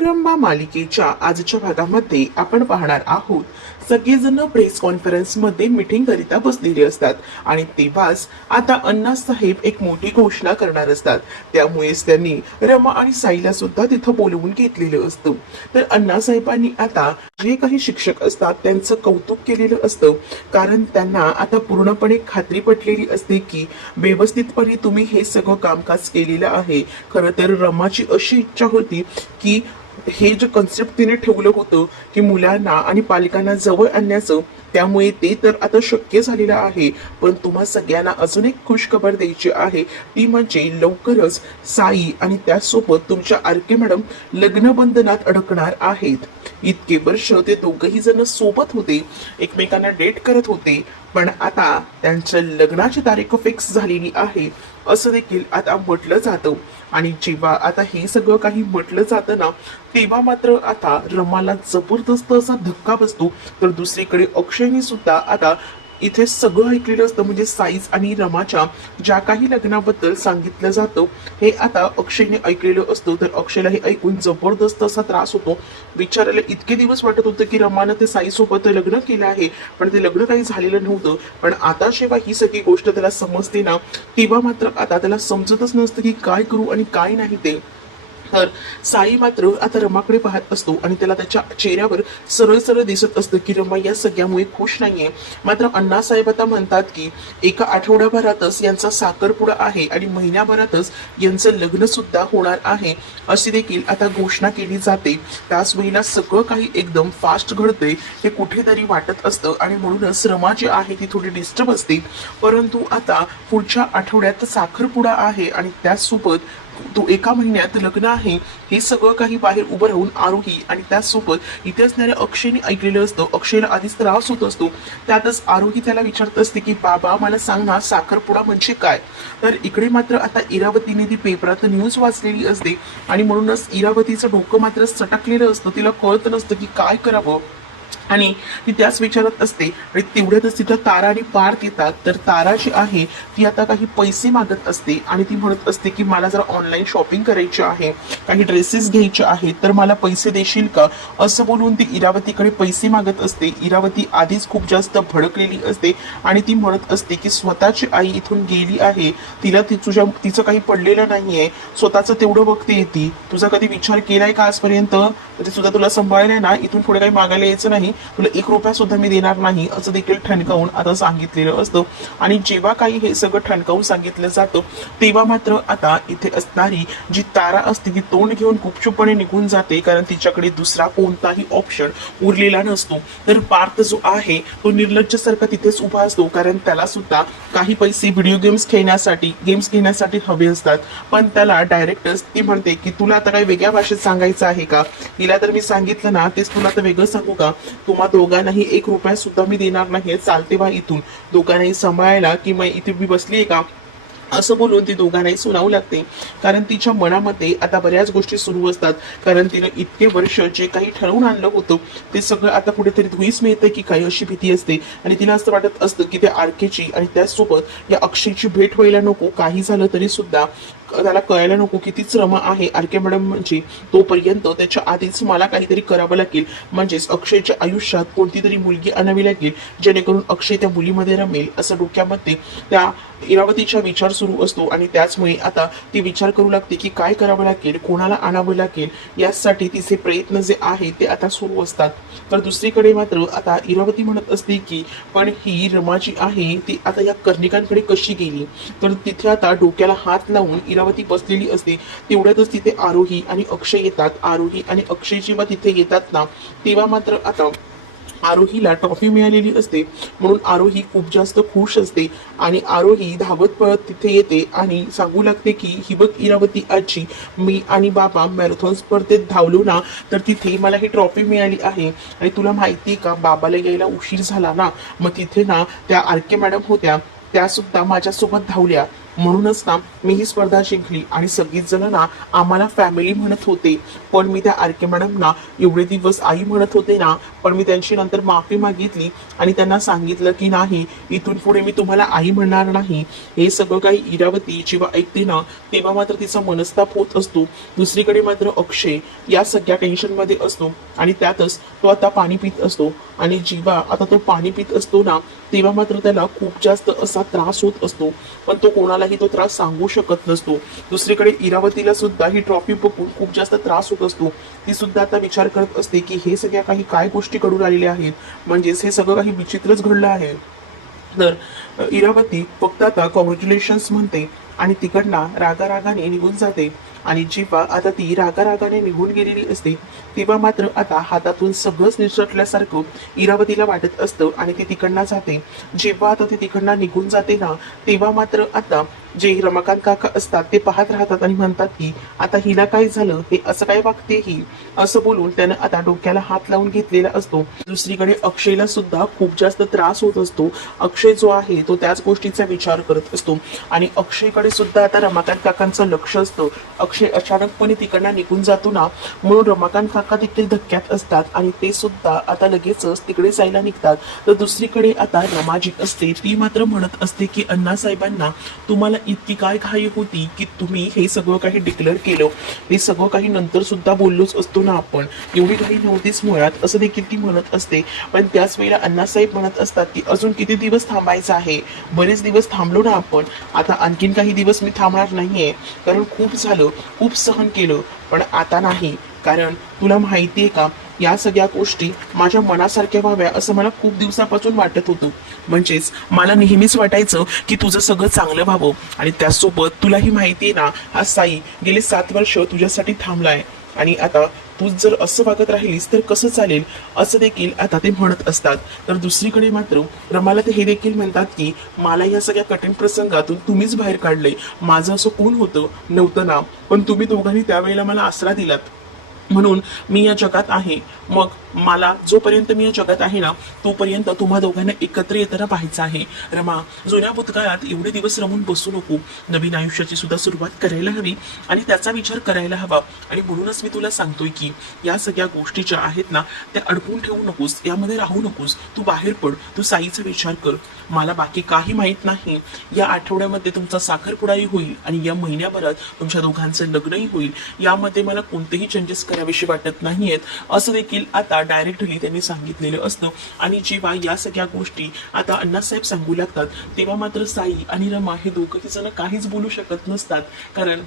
रंबा मालिकेच्या आजच्या भागामध्ये आपण पाहणार आहोत. सगळेजण प्रेस कॉन्फरन्स मध्ये मीटिंग करिता बसलेले असतात आणि तेव्हाच आता अण्णासाहेब एक मोठी घोषणा करणार असतात. त्यामुळेच त्यांनी रमा आणि साईला सुद्धा तिथं बोलवून घेतलेलं असतं. तर अण्णासाहेबांनी आता जे काही शिक्षक असतात त्यांचं कौतुक केलेलं असतं, कारण त्यांना आता पूर्णपणे खात्री पटलेली असते की व्यवस्थितपणे तुम्ही हे सगळं कामकाज केलेलं आहे. खरं तर रमाची अशी इच्छा होती की हे जे कन्सेप्ट तिने ठेवलं होतं की मुलांना आणि पालकांना जवळ आणण्याचं, त्यामुळे ते तर आता शक्य झालेलं आहे. पण तुम्हा सगळ्यांना अजून एक खुशखबर द्यायची आहे, ती म्हणजे लवकरच साई आणि त्याचसोबत तुमच्या आरके मॅडम लग्न बंधनात अडकणार आहेत. इतके वर्ष ते दोघही जण सोबत होते, एकमेकांना डेट करत होते, पण आता त्यांच्या लग्नाची तारीख फिक्स झालेली आहे असं देखील आता म्हटलं जातं. आणि जेव्हा आता हे सगळं काही म्हटलं जातं ना, तेव्हा मात्र आता रमाला जबरदस्त असा धक्का बसतो. तर दुसरीकडे अक्षयने सुद्धा आता इथे सगळं ऐकलेलं असतं, म्हणजे साईज आणि रमाच्या ज्या काही लग्नाबद्दल सांगितलं जातं हे आता अक्षयने ऐकलेलं असतं. तर अक्षयला हे ऐकून जबरदस्त असा त्रास होतो. विचारायला इतके दिवस वाटत होतं की रमानं ते साईसोबत लग्न केलं आहे, पण ते लग्न काही झालेलं नव्हतं. पण आता जेव्हा ही सगळी गोष्ट त्याला समजते ना, तेव्हा मात्र आता त्याला समजतच नसतं की काय करू आणि काय नाही ते. तर साई मात्र आता रमाकडे पाहत असतो आणि त्याला त्याच्या चेहऱ्यावर सरळ सरळ दिसत असतं की रमा या सगळ्यामुळे खुश नाहीये. मात्र अण्णासाहेब आता म्हणतात की एका आठवड्याभरातच यांचा साखरपुडा आहे आणि महिन्याभरातच यांचं लग्न सुद्धा होणार आहे अशी देखील आता घोषणा केली जाते. त्याच वेळेला सगळं काही एकदम फास्ट घडतंय हे कुठेतरी वाटत असतं आणि म्हणूनच रमा जी आहे ती थोडी डिस्टर्ब असते. परंतु आता पुढच्या आठवड्यात साखरपुडा आहे आणि त्याचसोबत तो एका महिन्यात लग्न आहे हे सगळं काही बाहेर उभं राहून आरोही आणि त्याचसोबत इथे असणाऱ्या अक्षयने ऐकलेलं असतं. अक्षयला आधीच त्रास होत असतो, त्यातच आरोही त्याला विचारत असते की बाबा मला सांग ना, साखरपुडा म्हणजे काय. तर इकडे मात्र आता इरावतीने ती पेपरात न्यूज वाचलेली असते आणि म्हणूनच इरावतीचं डोकं मात्र सटकलेलं असतं. तिला कळत नसतं की काय करावं आणि ती त्याच विचारत असते. आणि तेवढ्यातच तिथं तारा आणि पार्थ येतात. तर तारा जी आहे ती आता काही पैसे मागत असते आणि ती म्हणत असते की मला जरा ऑनलाईन शॉपिंग करायची आहे, काही ड्रेसेस घ्यायचे आहेत, तर मला पैसे देशील का असं बोलून ती इरावतीकडे पैसे मागत असते. इरावती आधीच खूप जास्त भडकलेली असते आणि ती म्हणत असते की स्वतःची आई इथून गेली आहे, तिला तिचं काही पडलेलं नाहीये, स्वतःचं तेवढं बघते ती. तुझा कधी विचार केलाय का आजपर्यंत, ते सुद्धा तुला सांभाळलंय ना, इथून पुढे काही मागायला यायचं नाही, तुला 1 रुपया सुद्धा मी देणार नाही असं देखील ठणकावून आता सांगितलेलं असतं. आणि जेव्हा काही हे सगळं ठणकावून सांगितलं जातं तेव्हा मात्र आता इथे असणारी जी तारा असते ती तोंड घेऊन गुपचूपपणे निघून जाते, कारण तिच्याकडे दुसरा कोणताही ऑप्शन उरलेला नसतो. तर पार्थ जो आहे तो निर्लज्जसारखा तिथेच उभा असतो, कारण त्याला सुद्धा काही पैसे व्हिडिओ गेम्स घेण्यासाठी हवे असतात. पण त्याला डायरेक्टच ती म्हणते की तुला आता काही वेगळ्या भाषेत सांगायचं आहे का, तिला तर मी सांगितलं ना, तेच तुला तर वेगळं सांगू का, तुम्हा दोघांनाही 1 रुपया सुद्धा मी देणार नाही, चालते बा इथून, दोघांनाही सांभाळायला की मग इथे मी बसली आहे का असं बोलून ती दोघांनाही सुनावू लागते. कारण तिच्या मनामध्ये आता बऱ्याच गोष्टी सुरू असतात, कारण तिने इतके वर्ष जे काही ठरवून आणलं होतं ते सगळं आता कुठेतरी धुईस मिळतं की काही अशी भीती असते. आणि तिला असं वाटत असतं की त्या आरकेची आणि त्याचसोबत या अक्षयची भेट व्हायला नको, काही झालं तरी सुद्धा त्याला कळायला नको की तीच रमा आहे आरके मॅडम म्हणजे. तोपर्यंत त्याच्या आधीच मला काहीतरी करावं लागेल, म्हणजेच अक्षयच्या आयुष्यात कोणती तरी मुलगी आणावी लागेल जेणेकरून अक्षय त्या मुलीमध्ये रमेल असं डोक्यामध्ये त्या इरावतीचा विचार सुरू असतो. आणि त्याचमुळे आता ती विचार करू लागते की काय करावं लागेल, कोणाला आणावं लागेल, यासाठी तिचे प्रयत्न जे आहे ते आता सुरू असतात. तर दुसरीकडे मात्र आता इरावती म्हणत असते की पण ही रमा जी आहे ती आता या कर्णिकांकडे कशी गेली. तर तिथे आता डोक्याला हात लावून इरावती बसलेली असते. तेवढ्यातच तिथे आरोही आणि अक्षय येतात. आरोही आणि अक्षय जेव्हा तिथे येतात ना, तेव्हा मात्र आता आरोहीला ट्रॉफी मिळालेली असते, म्हणून आरोही खूप जास्त खुश असते. आणि आरोही धावत पळत तिथे येते आणि सांगू लागते की ही बघ इरावती आजी, मी आणि बाबा मॅरेथॉन स्पर्धेत धावलो ना, तर तिथे मला ही ट्रॉफी मिळाली आहे. आणि तुला माहिती का, बाबाला यायला उशीर झाला ना, मग तिथे ना त्या आरके मॅडम होत्या, त्या सुद्धा माझ्यासोबत धावल्या. म्हणूनच ना मी ही स्पर्धा जिंकली आणि सगळीच जण ना आम्हाला फॅमिली म्हणत होते, पण मी त्या आरके मॅडमना एवढे दिवस आई म्हणत होते ना, पण मी त्यांची नंतर माफी मागितली आणि त्यांना सांगितलं की नाही, इथून पुढे मी तुम्हाला आई म्हणणार नाही. हे सगळं काही इरावती जेव्हा ऐकते ना तेव्हा मात्र तिचा मनस्ताप होत असतो. दुसरीकडे मात्र अक्षय या सगळ्या टेन्शन मध्ये असतो आणि त्यातच तो आता पाणी पित असतो आणि जेव्हा आता तो पाणी पित असतो ना तेव्हा मात्र त्याला खूप जास्त असा त्रास होत असतो, पण तो कोणालाही तो त्रास सांगू शकत नसतो. दुसरीकडे इरावतीला सुद्धा ही ट्रॉफी बघून खूप जास्त त्रास होत असतो. ती सुद्धा आता विचार करत असते की हे सगळ्या काही काय गोष्टी घडून आलेल्या आहेत, म्हणजेच हे सगळं काही विचित्रच घडलं आहे. तर इरावती फक्त आता कॉंग्रॅच्युलेशन्स म्हणते आणि तिकडनं रागारागाने निघून जाते. आणि जेव्हा आता ती रागारागाने निघून गेलेली असते तेव्हा मात्र आता हातातून सगळंच निसटल्यासारखं इरावतीला वाटत असतं आणि ती तिकडनं जाते. जेव्हा आता ती तिकडनं निघून जाते ना तेव्हा मात्र आता जे रमाकांत काका असतात ते पाहत राहतात आणि म्हणतात की आता हिला काय झालं, हे असं काय वागते ही, असं बोलून त्यानं आता डोक्याला हात लावून घेतलेला असतो. दुसरीकडे अक्षयला सुद्धा खूप जास्त त्रास होत असतो. अक्षय जो आहे तो त्याच गोष्टीचा विचार करत असतो आणि अक्षयकडे सुद्धा आता रमाकांत काकांचं लक्ष असतं. अक्षय अचानकपणे तिकडनं निघून जातो ना म्हणून रमाकांत काका देखील धक्क्यात असतात आणि ते सुद्धा आता लगेचच तिकडे जायला निघतात. तर दुसरीकडे आता रमाजी असते, ती मात्र म्हणत असते की अण्णासाहेबांना तुम्हाला इतकी काय घाई होती की तुम्ही हे सगळं काही डिक्लेअर केलं, हे सगळं काही नंतर सुद्धा बोललोच असतो ना आपण, एवढी घाई नव्हतीच मुळात, असं देखील ती म्हणत असते. पण त्याच वेळेला अण्णासाहेब म्हणत असतात की अजून किती दिवस थांबायचं आहे, बरेच दिवस थांबलो ना आपण, आता आणखीन काही दिवस मी थांबणार नाहीये, कारण खूप झालं, खूप सहन केलं, पण आता नाही. कारण तुला माहितीये का, या सगळ्या गोष्टी माझ्या मनासारख्या व्हाव्या असं मला खूप दिवसापासून वाटत होतं. म्हणजेच मला नेहमीच वाटायचं की तुझं सगळं चांगलं व्हावं आणि त्यासोबत तुलाही माहितीये ना, हा साई गेली 7 वर्ष तुझ्यासाठी थांबलाय आणि आता तू जर असं वागत राहिलीस तर कसं चालेल, असं देखील आता ते म्हणत असतात. तर दुसरीकडे मात्र रमाला ते हे देखील म्हणतात की मला या सगळ्या कठीण प्रसंगातून तुम्हीच बाहेर काढले, माझं असं कोण होतं नव्हतं ना, पण तुम्ही दोघांनी त्यावेळेला मला आसरा दिलात, म्हणून मी या जगात आहे. मग मला जोपर्यंत मी या जगात आहे ना तोपर्यंत तुम्हा दोघांना एकत्र येताना पाहायचं आहे. रमा, जुन्या भूतकाळात एवढे दिवस रमून बसू नको, नवीन आयुष्याची सुद्धा सुरुवात करायला हवी आणि त्याचा विचार करायला हवा. आणि म्हणूनच मी तुला सांगतोय की या सगळ्या गोष्टी ज्या आहेत ना त्या अडकून ठेवू नकोस, यामध्ये राहू नकोस, तू बाहेर पड, तू साईचा विचार कर. मला बाकी काही माहीत नाही, या आठवड्यामध्ये तुमचा साखरपुडाही होईल आणि या महिन्याभरात तुमच्या दोघांचं लग्नही होईल, यामध्ये मला कोणतेही चेंजेस करावेशी वाटत नाहीयेत, असं देखील आता डायरेक्टली त्यांनी सांगितलेलं असतं. आणि जेव्हा या सगळ्या गोष्टी आता अण्णासाहेब सांगू लागतात तेव्हा मात्र साई आणि रमा हे दोघंही जण काहीच बोलू शकत नसतात, कारण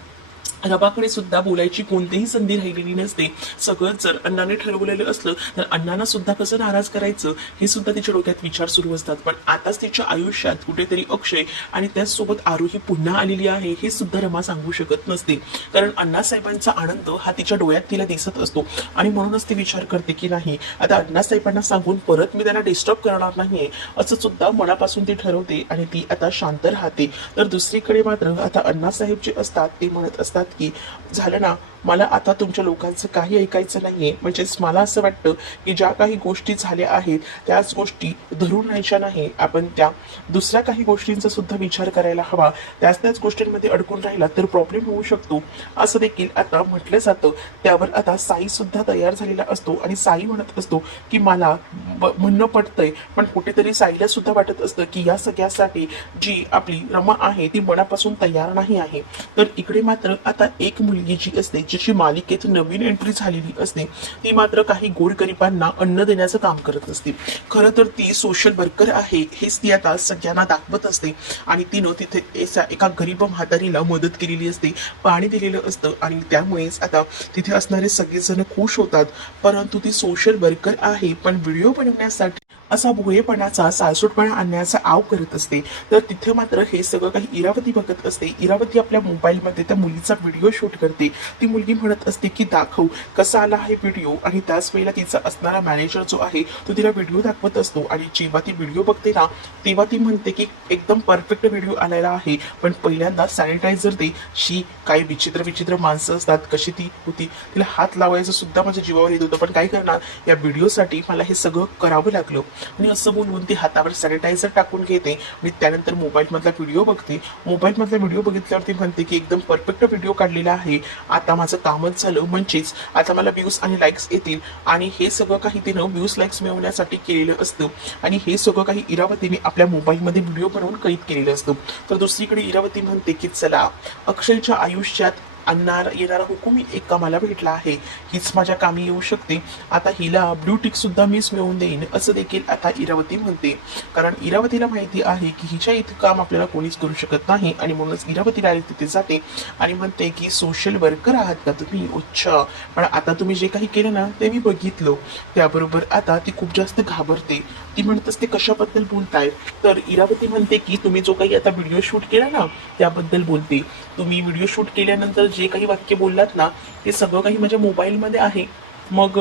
रमाकडे सुद्धा बोलायची कोणतीही संधी राहिलेली नसते. सगळं जर अण्णाने ठरवलेलं असलं तर अण्णांना सुद्धा कसं नाराज करायचं हे सुद्धा तिच्या डोक्यात विचार सुरू असतात. पण आताच तिच्या आयुष्यात कुठेतरी अक्षय आणि त्याचसोबत आरोही पुन्हा आलेली आहे हे सुद्धा रमा सांगू शकत नसते, कारण अण्णासाहेबांचा आनंद हा तिच्या डोळ्यात तिला दिसत असतो. आणि म्हणूनच ती विचार करते की नाही, आता अण्णासाहेबांना सांगून परत मी त्यांना डिस्टर्ब करणार नाहीये, असं सुद्धा मनापासून ती ठरवते आणि ती आता शांत राहते. तर दुसरीकडे मात्र आता अण्णासाहेब जे असतात ते म्हणत असतात की झालं ना, मला आता तुमच्या लोकांचं काही ऐकायचं नाहीये. म्हणजेच मला असं वाटतं की ज्या काही गोष्टी झाल्या आहेत त्याच गोष्टी धरून राहायच्या नाही, आपण त्या दुसऱ्या काही गोष्टींचा सुद्धा विचार करायला हवा. त्याच गोष्टींमध्ये अडकून राहिला तर प्रॉब्लेम होऊ शकतो, असं देखील आता म्हटलं जातं. त्यावर आता साई सुद्धा तयार झालेला असतो आणि साई म्हणत असतो की मला म्हणणं पटतंय, पण कुठेतरी साईला सुद्धा वाटत असतं की या सगळ्यासाठी जी आपली रमा आहे ती मनापासून तयार नाही आहे. तर इकडे मात्र आता एक मुलगी जी असते, जिची मालिकेत नवीन एंट्री झालेली असते, ती मात्र काही गोरगरिबांना अन्न देण्याचं काम करत असते. खरं तर ती सोशल वर्कर आहे हेच ती आता सगळ्यांना दाखवत असते आणि तिनं तिथे एका गरीब म्हातारीला मदत केलेली असते, पाणी दिलेलं असतं आणि त्यामुळेच आता तिथे असणारे सगळेजण खुश होतात. परंतु ती सोशल वर्कर आहे पण व्हिडिओ बनवण्यासाठी असा भोळेपणाचा साळसूटपणा आणण्याचा आव करत असते. तर तिथे मात्र हे सगळं काही इरावती बघत असते. इरावती आपल्या मोबाईलमध्ये त्या मुलीचा व्हिडिओ शूट करते. ती मुलगी म्हणत असते की दाखव कसा आला आहे व्हिडिओ, आणि त्याच वेळेला तिचा असणारा मॅनेजर जो आहे तो तिला व्हिडिओ दाखवत असतो. आणि जेव्हा ती व्हिडिओ बघते ना तेव्हा ती म्हणते की एकदम परफेक्ट व्हिडिओ आलेला आहे, पण पहिल्यांदा सॅनिटायझर दे. शी काही विचित्र विचित्र माणसं असतात, कशी ती होती, तिला हात लावायचं सुद्धा माझ्या जीवावर येत होतं, पण काय करणार, या व्हिडिओसाठी मला हे सगळं करावं लागलं. आणि असं बोलून ती हातावर सॅनिटायझर टाकून घेते आणि त्यानंतर मोबाईलमधला व्हिडिओ बघते. मोबाईलमधला व्हिडिओ बघितल्यावरती म्हणते की एकदम परफेक्ट व्हिडिओ काढलेला आहे, आता माझं कामच झालं, म्हणजेच आता मला व्ह्यूज आणि लाईक्स येतील. आणि हे सगळं काही तिनं व्ह्यूज लाईक्स मिळवण्यासाठी केलेलं असतं आणि हे सगळं काही इरावतीने आपल्या मोबाईलमध्ये व्हिडिओ बनवून कैद केलेलं असतं. तर दुसरीकडे इरावती म्हणते की चला, अक्षयच्या आयुष्यात येणारा हुकूमी एक कामाला भेटला आहे, हीच माझ्या कामी येऊ शकते, आता हिला ब्लू टिक सुद्धा मीच मिळवून देईन, असं देखील आता इरावती म्हणते. कारण इरावतीला माहिती आहे की हिच्या इथं काम आपल्याला कोणीच करू शकत नाही आणि म्हणूनच इरावती डायरेक्ट तिथे जाते आणि म्हणते की सोशल वर्कर आहात का तुम्ही, उच्च, पण आता तुम्ही जे काही केलं ना ते मी बघितलं. त्याबरोबर आता ती खूप जास्त घाबरते. ती म्हणत असते कशाबद्दल बोलताय, तर इरावती म्हणते की तुम्ही जो काही आता व्हिडिओ शूट केला ना त्याबद्दल बोलते. तुम्ही व्हिडिओ शूट केल्यानंतर जे काही वाक्य बोललात ना ते सगळं काही माझ्या मोबाईलमध्ये आहे. मग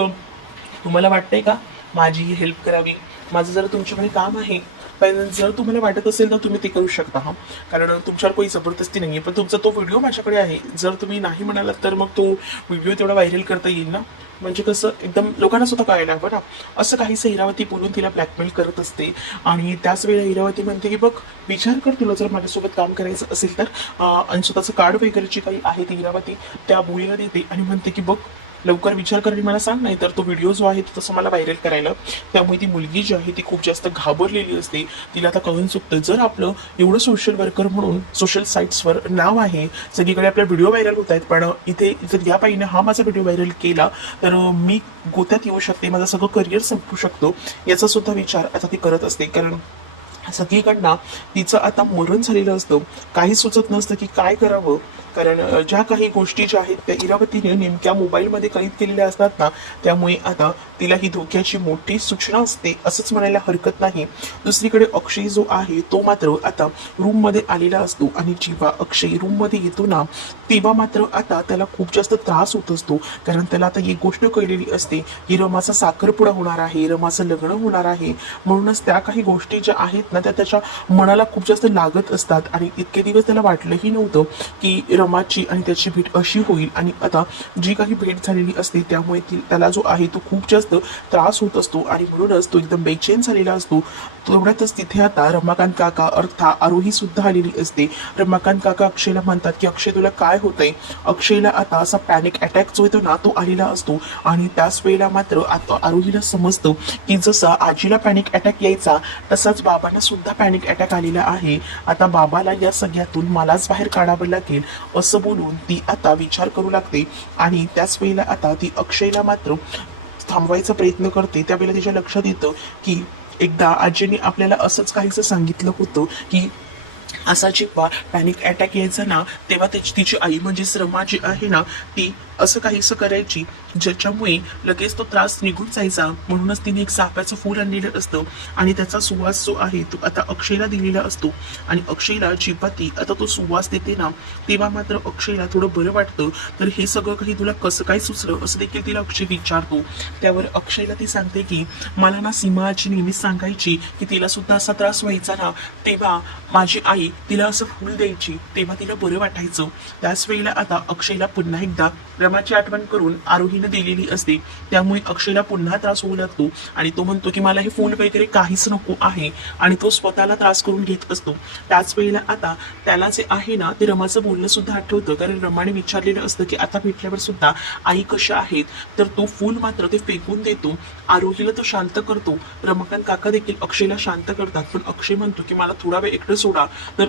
तुम्हाला वाटतंय का माझी हेल्प करावी, माझं जर तुमच्याकडे काम आहे, पण जर तुम्हाला वाटत असेल तर तुम्ही ते करू शकता. हा, कारण तुमच्यावर काही जबरदस्ती नाही आहे, पण तुमचा तो व्हिडिओ माझ्याकडे आहे, जर तुम्ही नाही म्हणालात तर मग तो व्हिडिओ तेवढा व्हायरल करता येईल ना, म्हणजे कसं एकदम लोकांना सुद्धा कळायला हवं ना. असं काहीसं इरावती बोलून तिला ब्लॅकमेल करत असते. आणि त्याच वेळेला इरावती म्हणते की बघ, विचार कर, तुला जर माझ्यासोबत काम करायचं असेल तर, आणि स्वतःचं कार्ड वगैरे जी काही आहे ती इरावती त्या बोलीला देते आणि म्हणते की बघ, लवकर विचार करायला मला सांग, नाही तर तो व्हिडिओ जो आहे तो तसं मला व्हायरल करायला. त्यामुळे ती मुलगी जी आहे ती खूप जास्त घाबरलेली असते. तिला आता कळून चुकतं, जर आपलं एवढं सोशल वर्कर म्हणून सोशल साईट्सवर नाव आहे, सगळीकडे आपले व्हिडिओ व्हायरल होत आहेत, पण इथे जर या बाईने हा माझा व्हिडिओ व्हायरल केला तर मी गोत्यात येऊ शकते, माझं सगळं करिअर संपू शकतो, याचा सुद्धा विचार आता ती करत असते. कारण सगळीकडनं तिचं आता मरण झालेलं असतं, काही सुचत नसतं की काय करावं. कारण ज्या काही गोष्टी ज्या आहेत त्या इरावतीने नेमक्या मोबाईलमध्ये कैद केलेल्या असतात ना, त्यामुळे आता तिला ही धोक्याची मोठी सूचना असते असंच म्हणायला हरकत नाही. दुसरीकडे अक्षय जो आहे तो मात्र आता रूममध्ये आलेला असतो आणि जेव्हा अक्षय रूममध्ये येतो ना तेव्हा मात्र आता त्याला खूप जास्त त्रास होत असतो. कारण त्याला आता एक गोष्ट कळलेली असते की रमाचा साखरपुडा होणार आहे, रमाचं लग्न होणार आहे, म्हणूनच त्या काही गोष्टी ज्या आहेत ना त्या त्याच्या मनाला खूप जास्त लागत असतात. आणि इतके दिवस त्याला वाटलंही नव्हतं की रमाची आणि त्याची भेट अशी होईल, आणि आता जी काही भेट झालेली असते त्यामुळे त्याला जो आहे तो खूप जास्त त्रास होत असतो आणि म्हणूनच तो एकदम बेचैन झालेला असतो. तेवढ्यातच तिथे आता रमाकांत काका अर्थात आरोही सुद्धा आलेली असते. रमाकांत काका अक्षयला म्हणतात की अक्षय तुला काय होतंय. अक्षयला आता असा पॅनिक अटॅक जो येतो ना तो आलेला असतो आणि त्याच वेळेला मात्र आता आरोहीला समजतं की जसा आजीला पॅनिक अटॅक यायचा तसाच बाबांना सुद्धा पॅनिक अटॅक आलेला आहे. आता बाबाला या सगळ्यातून मलाच बाहेर काढावं लागेल असं बोलून ती आता विचार करू लागते. आणि त्याच वेळेला आता ती अक्षयला मात्र थांबवायचा प्रयत्न करते. त्यावेळेला तिच्या लक्षात येतं की एकदा आजीने आपल्याला असंच काहीसं सांगितलं होतं की असा जेव्हा पॅनिक अटॅक यायचा ना तेव्हा तिची आई म्हणजेच रमा जी आहे ना ती असं काहीसं करायची ज्याच्यामुळे लगेच तो त्रास निघून जायचा. म्हणूनच तिने एक चाफ्याचं फूल आणलेलं असतं आणि त्याचा सुवास जो आहे तो आता अक्षयला दिलेला असतो. आणि अक्षयला जेव्हा ती आता तो सुवास देते ना तेव्हा मात्र अक्षयला थोडं बरं वाटतं. तर हे सगळं काही तुला कसं काय सुचलं असं देखील तिला अक्षय विचारतो. त्यावर अक्षयला ती सांगते की मला ना सीमा आजी नेहमीच सांगायची की तिला सुद्धा असा त्रास व्हायचा ना तेव्हा माझी आई तिला असं फूल द्यायची, तेव्हा तिला बरं वाटायचं. त्याच वेळेला आता अक्षयला पुन्हा एकदा रमाची आठवण करून आरोहीने दिलेली असते. त्यामुळे अक्षयला पुन्हा त्रास होऊ लागतो आणि तो म्हणतो की मला हे फूल वगैरे काहीच नको आहे आणि तो स्वतःला त्रास करून घेत असतो. त्याच वेळेला आता त्याला जे आहे ना ते रमाचं बोलणं सुद्धा आठवतं. कारण रमाने विचारलेलं असतं की आता भेटल्यावर सुद्धा आई कशा आहेत, तर तो फूल मात्र ते फेकून देतो. आरोहीला तो शांत करतो. रमाकांत काका देखील अक्षयला शांत करतात, पण अक्षय म्हणतो की मला थोडा वेळ एकटं सोडा. तर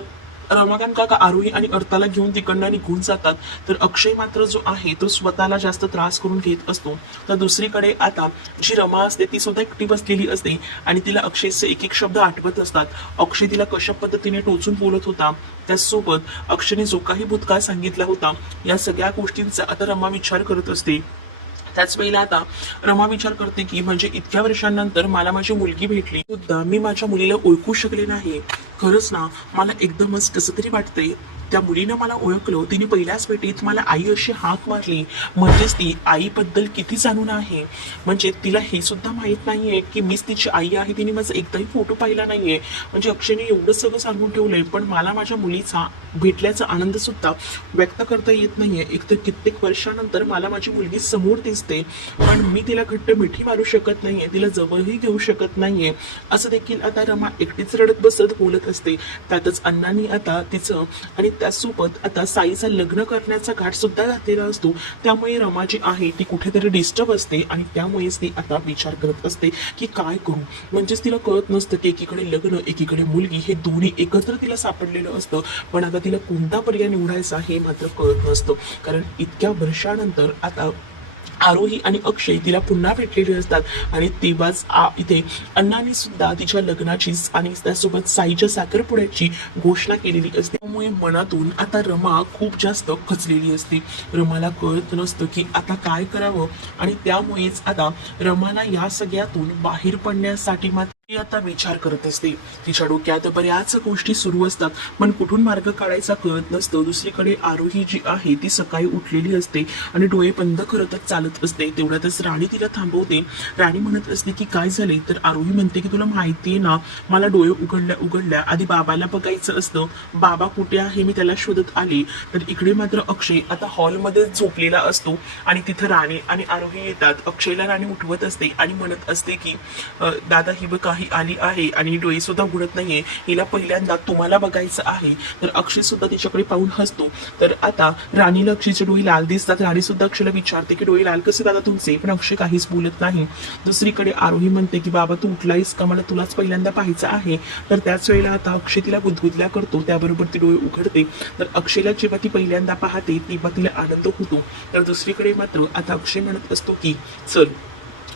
रमाकांत काका आरोही आणि अर्थाला घेऊन तिकडनं निघून जातात. तर अक्षय मात्र जो आहे तो स्वतःला जास्त त्रास करून घेत असतो. तर दुसरीकडे आता जी रमा असते ती सुद्धा एकटी बसलेली असते आणि तिला अक्षयचे एक एक शब्द आठवत असतात. अक्षय तिला कशा पद्धतीने टोचून बोलत होता, त्याचसोबत अक्षयने जो काही भूतकाळ सांगितला होता या सगळ्या गोष्टींचा आता रमा विचार करत असते. त्याच वेळेला आता रमा विचार करते की म्हणजे इतक्या वर्षांनंतर मला माझी मुलगी भेटली सुद्धा मी माझ्या मुलीला ओळखू शकले नाही. खरंच ना मला एकदमच कसं तरी वाटतंय. त्या मुलीनं मला ओळखलं, तिने पहिल्याच भेटीत मला आई अशी हाक मारली. म्हणजेच ती आईबद्दल किती जाणून आहे. म्हणजे तिला हे सुद्धा माहित नाहीये की मीच तिची आई आहे. तिने माझा एकदाही फोटो पाहिला नाहीये. म्हणजे अक्षयने एवढं सगळं सांगून ठेवलंय, पण मला माझ्या मुलीचा भेटल्याचा आनंद सुद्धा व्यक्त करता येत नाहीये. एकतर कित्येक वर्षानंतर मला माझी मुलगी समोर दिसते, पण मी तिला घट्ट मिठी मारू शकत नाहीये, तिला जवळही घेऊ शकत नाहीये. असं देखील आता रमा एकटीच रडत बसत बोलत असते. त्यातच अण्णांनी आता तिचं आणि त्यासोबत आता साईचं लग्न करण्याचा घाट सुद्धा घातलेला असतो. त्यामुळे रमा जी आहे ती कुठेतरी डिस्टर्ब असते आणि त्यामुळेच ती आता विचार करत असते की काय करू. म्हणजेच तिला कळत नसतं की एकीकडे लग्न एकीकडे मुलगी हे दोन्ही एकत्र तिला सापडलेलं असतं. पण आता तिला कोणता पर्याय निवडायचा हे मात्र कळत नसतं. कारण इतक्या वर्षानंतर आता आरोही आणि अक्षय तिला पुन्हा भेटलेले असतात आणि तेव्हाच इथे अण्णांनी सुद्धा तिच्या लग्नाची आणि त्यासोबत साईच्या साखरपुड्याची घोषणा केलेली असते. त्यामुळे मनातून आता रमा खूप जास्त खचलेली असते. रमाला कळत नसतं की आता काय करावं आणि त्यामुळेच आता रमाला या सगळ्यातून बाहेर पडण्यासाठी मात्र ती आता विचार करत असते. तिच्या डोक्यात बऱ्याच गोष्टी सुरू असतात, पण कुठून मार्ग काढायचा कळत नसतं. दुसरीकडे आरोही जी आहे ती सकाळी उठलेली असते आणि डोळे बंद करतच चालत असते. तेवढ्यातच राणी तिला थांबवते. राणी म्हणत असते की काय झाले. तर आरोही म्हणते की तुला माहितीये ना, मला डोळे उघडल्या आधी बाबाला बघायचं असतं. बाबा कुठे आहे मी त्याला शोधत आले. तर इकडे मात्र अक्षय आता हॉलमध्ये झोपलेला असतो आणि तिथं राणी आणि आरोही येतात. अक्षयला राणी उठवत असते आणि म्हणत असते की दादा ही बघ ही आली आहे आणि डोळे सुद्धा उघडत नाहीये, हिला पहिल्यांदा तुम्हाला बघायचं आहे. तर अक्षय सुद्धा तिच्याकडे पाहून हसतो. तर आता राणीला अक्षयचे डोळे लाल दिसतात. राणी सुद्धा अक्षयला विचारते की डोळे लाल कसे दादा तुमचे, पण अक्षय काहीच बोलत नाही. दुसरीकडे आरोही म्हणते की बाबा तू उठलायस का, मला तुलाच पहिल्यांदा पाहायचं आहे. तर त्याच वेळेला आता अक्षय तिला गुदगुदल्या करतो. त्याबरोबर ती डोळे उघडते. तर अक्षयला जेव्हा ती पहिल्यांदा पाहते तेव्हा तिला आनंद होतो. तर दुसरीकडे मात्र आता अक्षय म्हणत असतो की चल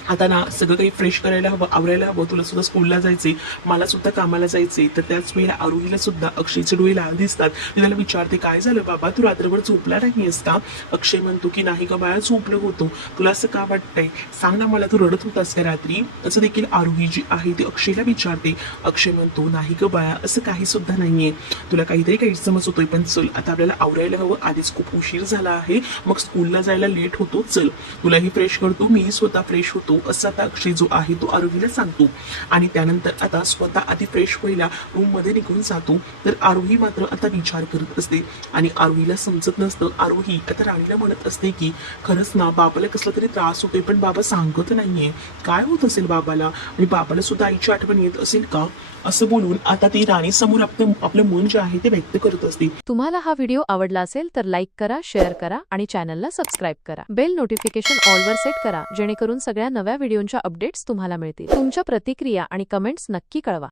आता ना सगळं काही फ्रेश करायला हवं, आवरायला हवं, तुला सुद्धा स्कूलला जायचे, मला सुद्धा कामाला जायचे. तर त्याच वेळेला आरोहीला सुद्धा अक्षयचे डोळे लाल दिसतात. ती त्याला विचारते काय झालं बाबा, तू रात्रभर झोपला नाहीयेस का. अक्षय म्हणतो की नाही का बाळा, झोपलं होतो. तुला असं का वाटतंय, सांग ना मला, तू रडत होतास का रात्री. असं देखील आरोही जी आहे ती अक्षयला विचारते. अक्षय म्हणतो नाही ग बाळा, असं काही सुद्धा नाहीये, तुला काहीतरी गैरसमज होतोय. पण चल आता आपल्याला आवरायला हवं, आधीच खूप उशीर झाला आहे, मग स्कूलला जायला लेट होतो. चल तुलाही फ्रेश करतो, मीही स्वतः फ्रेश होतो. असं आता अक्षय जो आहे तो आरोहीला सांगतो आणि त्यानंतर आता स्वतः आधी फ्रेश व्हायला रूम मध्ये निघून जातो. तर आरोही मात्र आता विचार करत असते आणि आरोहीला समजत नसतं. आरोही आता राणीला म्हणत असते की खरंच ना बाबाला कसला तरी त्रास होतोय, पण बाबा सांगत नाहीये, काय होत असेल बाबाला, आणि बाबाला सुद्धा आईची आठवण येत असेल का. असं बोलून आता ती राणी समोर आपलं मन जे आहे ते व्यक्त करत असते. तुम्हाला हा व्हिडिओ आवडला असेल तर लाईक करा, शेअर करा आणि चॅनलला सबस्क्राईब करा. बेल नोटिफिकेशन ऑल वर सेट करा, जेणेकरून सगळ्या नव्या व्हिडिओंच्या अपडेट्स तुम्हाला मिळतील. तुमच्या प्रतिक्रिया आणि कमेंट्स नक्की कळवा.